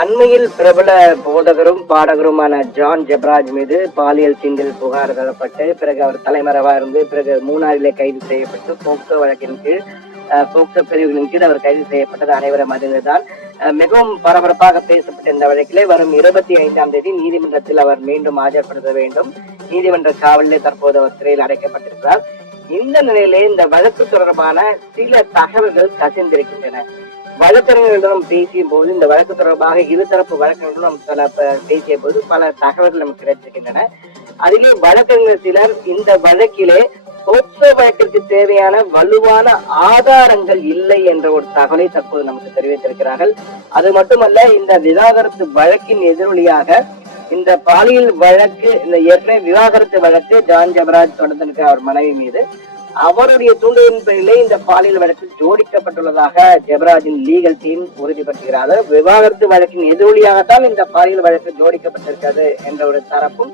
அண்மையில் பிரபல போதகரும் பாடகருமான ஜான் ஜெபராஜ் மீது பாலியல் சீண்டல் புகார் தரப்பட்டு பிறகு அவர் தலைமறைவா இருந்து பிறகு மூணாறிலே கைது செய்யப்பட்டு போக்சோ வழக்கின் கீழ் போக்சோ பிரிவுகளின் கீழ் அவர் கைது செய்யப்பட்டது அனைவரும் அறிந்ததுதான். மிகவும் பரபரப்பாக பேசப்பட்ட இந்த வழக்கிலே வரும் 25ஆம் தேதி நீதிமன்றத்தில் அவர் மீண்டும் ஆஜர்படுத்த வேண்டும். நீதிமன்ற காவலிலே தற்போது அவர் சிறையில் அடைக்கப்பட்டிருக்கிறார். இந்த நிலையிலே இந்த வழக்கு தொடர்பான சில தகவல்கள் கசிந்திருக்கின்றன. வழக்கறிஞர்களிடம் பேசிய போது இந்த வழக்கு தொடர்பாக இருதரப்பு வழக்கறிஞர்களும் பேசிய போது பல தகவல்கள் நமக்கு கிடைத்திருக்கின்றன. அதிலே வழக்கறிஞர் சிலர் இந்த வழக்கிலே போக்சோ வழக்கிற்கு தேவையான வலுவான ஆதாரங்கள் இல்லை என்ற ஒரு தகவலை தற்போது நமக்கு தெரிவித்திருக்கிறார்கள். அது மட்டுமல்ல, இந்த விவாகரத்து வழக்கின் எதிரொலியாக இந்த பாலியல் வழக்கு, இந்த ஏற்கனவே விவாகரத்து வழக்கு ஜான் ஜெபராஜ் தொடர்ந்திருக்க அவர் மனைவி மீது அவருடைய தூண்டுதலின் பேரிலே இந்த பாலியல் வழக்கு ஜோடிக்கப்பட்டுள்ளதாக ஜெபராஜின் லீகல் டீம் உறுதிப்படுத்துகிறார்கள். விவாகரத்து வழக்கின் எதிரொலியாகத்தான் இந்த பாலியல் வழக்கு ஜோடிக்கப்பட்டிருக்கிறது என்ற ஒரு தரப்பும்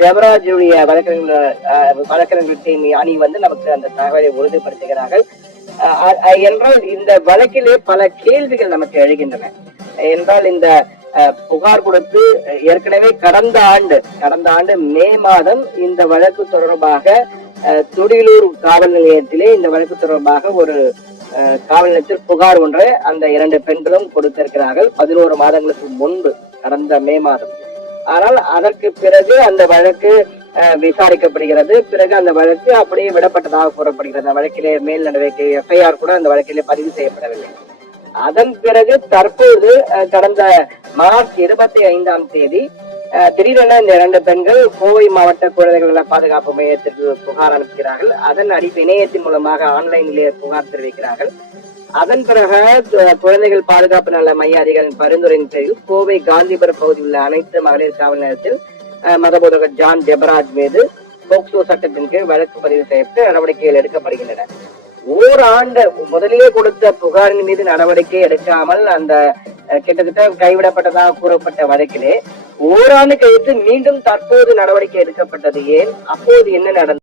ஜெபராஜுடைய வழக்கறிஞர்கள் டீம் அணி நமக்கு அந்த தகவலை உறுதிப்படுத்துகிறார்கள். என்றால் இந்த வழக்கிலே பல கேள்விகள் நமக்கு எழுகின்றன. என்றால் இந்த புகார் கொடுத்து ஏற்கனவே கடந்த ஆண்டு மே மாதம் இந்த வழக்கு தொடர்பாக துடியலூர் காவல் நிலையத்திலே இந்த வழக்கு தொடர்பாக ஒரு காவல் நிலையத்தில் புகார் ஒன்றை அந்த 2 பெண்களும் கொடுத்திருக்கிறார்கள் 11 மாதங்களுக்கு முன்பு, கடந்த மே மாதம். ஆனால் அதற்கு பிறகு அந்த வழக்கு விசாரிக்கப்படுகிறது. பிறகு அந்த வழக்கு அப்படியே விடப்பட்டதாக கூறப்படுகிறது. அந்த வழக்கிலே மேல் நடவடிக்கை எஃப்ஐஆர் கூட அந்த வழக்கிலே பதிவு செய்யப்படவில்லை. அதன் பிறகு தற்போது கடந்த மார்ச் 25ஆம் தேதி திடீரென இந்த 2 பெண்கள் கோவை மாவட்ட குழந்தைகள் நல பாதுகாப்பு மையத்திற்கு புகார் அனுப்புகிறார்கள். அதன் இணையத்தின் மூலமாக ஆன்லைனிலே புகார் தெரிவிக்கிறார்கள். அதன் பிறகு குழந்தைகள் பாதுகாப்பு நல மைய அதிகாரியின் பரிந்துரையின் பேரில் கோவை காந்திபுரம் பகுதியில் உள்ள அனைத்து மகளிர் காவல் நிலையத்தில் மதபோதகர் ஜான் ஜெபராஜ் மீது போக்சோ சட்டத்தின் கீழ் வழக்கு பதிவு செய்யப்பட்டு நடவடிக்கைகள் எடுக்கப்படுகின்றன. ஓராண்டு முதலிலே கொடுத்த புகாரின் மீது நடவடிக்கை எடுக்காமல் அந்த கிட்டத்தட்ட கைவிடப்பட்டதாக கூறப்பட்ட வழக்கிலே ஓராண்டு கழித்து மீண்டும் தற்போது நடவடிக்கை எடுக்கப்பட்டது ஏன்? அப்போது என்ன நடந்தது?